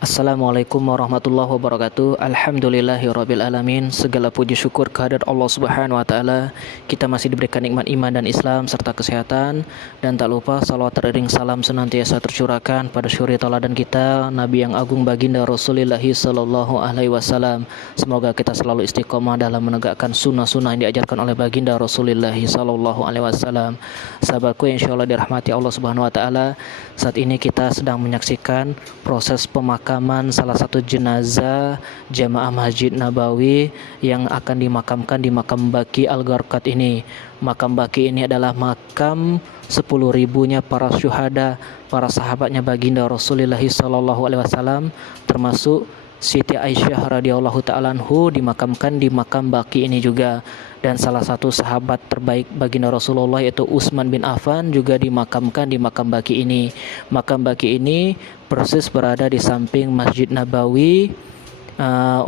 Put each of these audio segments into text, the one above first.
Assalamualaikum warahmatullahi wabarakatuh. Alhamdulillahirabbil alamin. Segala puji syukur kehadirat Allah Subhanahu wa taala. Kita masih diberikan nikmat iman dan Islam serta kesehatan, dan tak lupa salawat teriring salam senantiasa tercurahkan pada syuri tauladan kita, Nabi yang agung baginda Rasulullah sallallahu alaihi wasallam. Semoga kita selalu istiqomah dalam menegakkan sunnah-sunnah yang diajarkan oleh baginda Rasulullah sallallahu alaihi wasallam. Sahabatku yang insyaallah dirahmati Allah Subhanahu wa taala, saat ini kita sedang menyaksikan proses pemakaman salah satu jenazah jamaah Masjid Nabawi yang akan dimakamkan di makam Baqi Al-Gharqad ini. Makam Baqi ini adalah makam 10.000-nya para syuhada, para sahabatnya baginda Rasulullah sallallahu alaihi wasallam, termasuk Siti Aisyah radhiyallahu ta'ala anhu dimakamkan di makam Baqi ini juga. Dan salah satu sahabat terbaik baginda Rasulullah yaitu Utsman bin Affan juga dimakamkan di makam Baqi ini. Makam Baqi ini persis berada di samping Masjid Nabawi.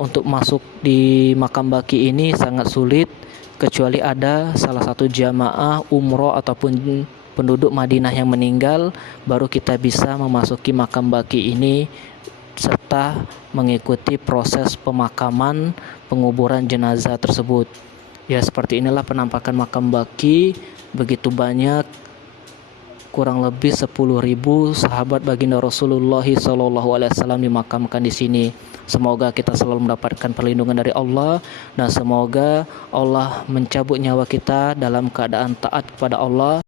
Untuk masuk di makam Baqi ini sangat sulit kecuali ada salah satu jamaah umroh ataupun penduduk Madinah yang meninggal, baru kita bisa memasuki makam Baqi ini serta mengikuti proses pemakaman penguburan jenazah tersebut. Ya, seperti inilah penampakan makam Baqi. Begitu banyak, kurang lebih 10.000 sahabat baginda Rasulullah SAW dimakamkan di sini. Semoga kita selalu mendapatkan perlindungan dari Allah, dan semoga Allah mencabut nyawa kita dalam keadaan taat kepada Allah.